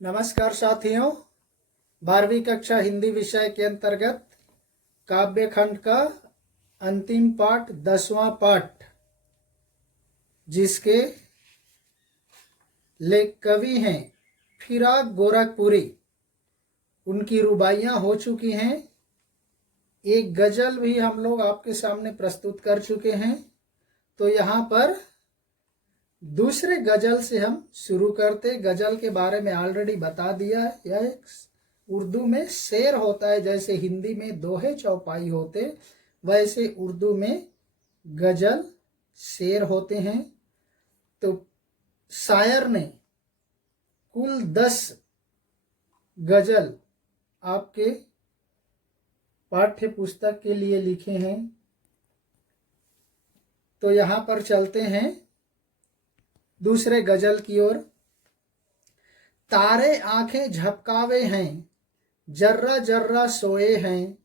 नमस्कार साथियों, 12वीं कक्षा हिंदी विषय के अंतर्गत काव्य खंड का अंतिम पाठ 10वां पाठ, जिसके लेख कवि हैं फिराक गोरखपुरी। उनकी रुबाइयाँ हो चुकी हैं। एक गजल भी हम लोग आपके सामने प्रस्तुत कर चुके हैं। तो यहाँ पर दूसरे गजल से हम शुरू करते। गजल के बारे में ऑलरेडी बता दिया है। यह एक उर्दू में शेर होता है। जैसे हिंदी में दोहे चौपाई होते, वैसे उर्दू में गजल शेर होते हैं। तो शायर ने कुल 10 गजल आपके पाठ्य पुस्तक के लिए लिखे हैं। तो यहाँ पर चलते हैं दूसरे गजल की ओर। तारे आंखें झपकावे हैं, जर्रा जर्रा सोए हैं,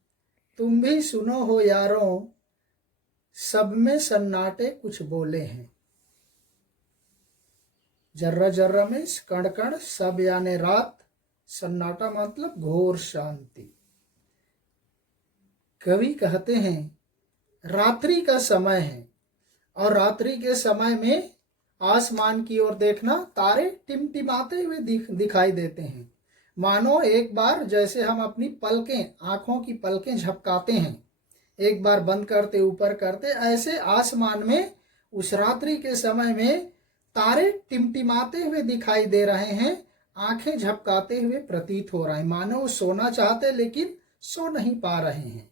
तुम भी सुनो हो यारों, सब में सन्नाटे कुछ बोले हैं। जर्रा जर्रा में कण कण, सब यानी रात, सन्नाटा मतलब घोर शांति। कवि कहते हैं रात्रि का समय है और रात्रि के समय में आसमान की ओर देखना, तारे टिमटिमाते हुए दिखाई देते हैं। मानो एक बार जैसे हम अपनी पलकें, आंखों की पलकें झपकाते हैं, एक बार बंद करते ऊपर करते, ऐसे आसमान में उस रात्रि के समय में तारे टिमटिमाते हुए दिखाई दे रहे हैं, आंखें झपकाते हुए प्रतीत हो रहे हैं। मानो सोना चाहते लेकिन सो नहीं पा रहे हैं।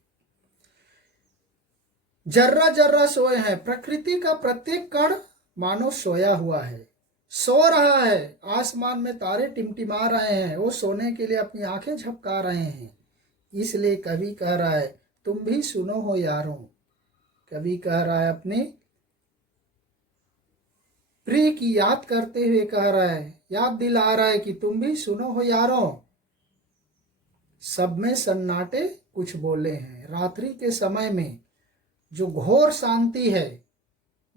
जर्रा जर्रा सोए हैं, प्रकृति का प्रत्येक कण मानो सोया हुआ है, सो रहा है। आसमान में तारे टिमटिमा रहे हैं, वो सोने के लिए अपनी आंखें झपका रहे हैं। इसलिए कवि कह रहा है तुम भी सुनो हो यारों। कवि कह रहा है अपने प्रिय की याद करते हुए कह रहा है, याद दिला रहा है कि तुम भी सुनो हो यारों, सब में सन्नाटे कुछ बोले हैं। रात्रि के समय में जो घोर शांति है,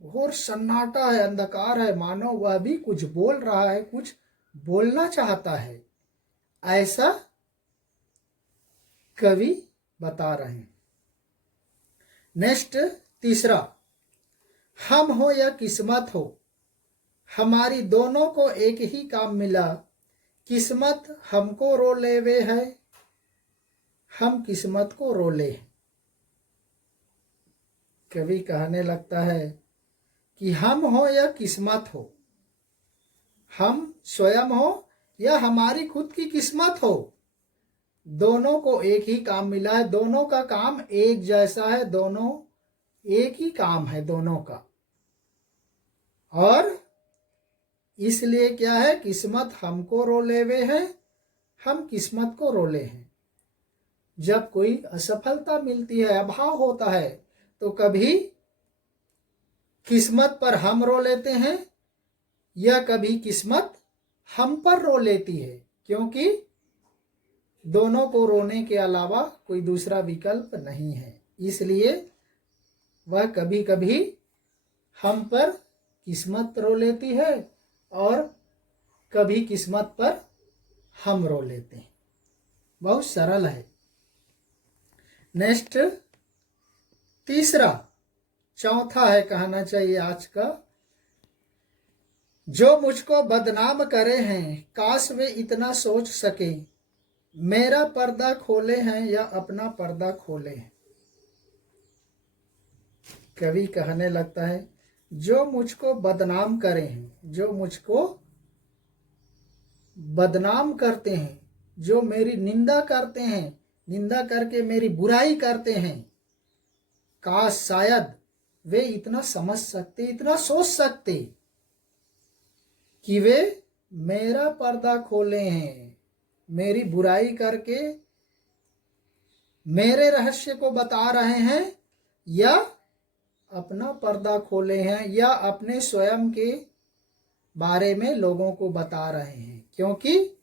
घोर सन्नाटा है, अंधकार है, मानो वह भी कुछ बोल रहा है, कुछ बोलना चाहता है, ऐसा कवि बता रहे हैं। नेक्स्ट तीसरा, हम हो या किस्मत हो, हमारी दोनों को एक ही काम मिला, किस्मत हमको रो लेवे है, हम किस्मत को रो ले। कवि कहने लगता है कि हम हो या किस्मत हो, हम स्वयं हो या हमारी खुद की किस्मत हो, दोनों को एक ही काम मिला है। दोनों का काम एक जैसा है, दोनों एक ही काम है दोनों का। और इसलिए क्या है, किस्मत हमको रो लेवे है, हम किस्मत को रोले हैं। जब कोई असफलता मिलती है, अभाव होता है, तो कभी किस्मत पर हम रो लेते हैं या कभी किस्मत हम पर रो लेती है, क्योंकि दोनों को रोने के अलावा कोई दूसरा विकल्प नहीं है। इसलिए वह कभी कभी हम पर किस्मत रो लेती है और कभी किस्मत पर हम रो लेते हैं। बहुत सरल है। नेक्स्ट तीसरा, चौथा है कहना चाहिए आज का। जो मुझको बदनाम करे हैं, काश वे इतना सोच सके, मेरा पर्दा खोले हैं या अपना पर्दा खोले हैं। कवि कहने लगता है जो मुझको बदनाम करे हैं, जो मुझको बदनाम करते हैं, जो मेरी निंदा करते हैं, निंदा करके मेरी बुराई करते हैं, काश शायद वे इतना समझ सकते, इतना सोच सकते कि वे मेरा पर्दा खोले हैं, मेरी बुराई करके मेरे रहस्य को बता रहे हैं, या अपना पर्दा खोले हैं, या अपने स्वयं के बारे में लोगों को बता रहे हैं। क्योंकि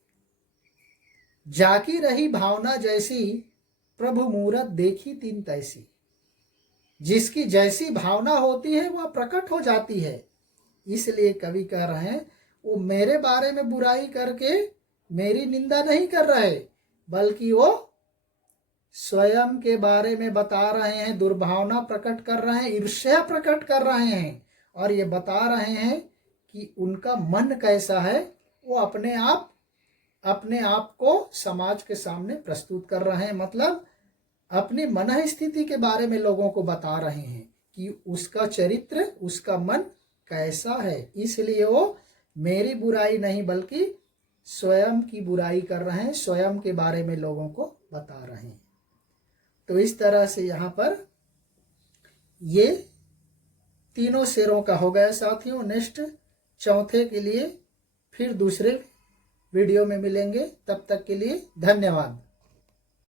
जाकी रही भावना जैसी, प्रभु मूरत देखी तीन तैसी। जिसकी जैसी भावना होती है वह प्रकट हो जाती है। इसलिए कवि कह रहे हैं वो मेरे बारे में बुराई करके मेरी निंदा नहीं कर रहे, बल्कि वो स्वयं के बारे में बता रहे हैं, दुर्भावना प्रकट कर रहे हैं, ईर्ष्या प्रकट कर रहे हैं और ये बता रहे हैं कि उनका मन कैसा है। वो अपने आप को समाज के सामने प्रस्तुत कर रहे हैं, मतलब अपनी मन स्थिति के बारे में लोगों को बता रहे हैं कि उसका चरित्र, उसका मन कैसा है। इसलिए वो मेरी बुराई नहीं बल्कि स्वयं की बुराई कर रहे हैं, स्वयं के बारे में लोगों को बता रहे हैं। तो इस तरह से यहाँ पर ये तीनों शेरों का हो गया साथियों। नेक्स्ट चौथे के लिए फिर दूसरे वीडियो में मिलेंगे। तब तक के लिए धन्यवाद।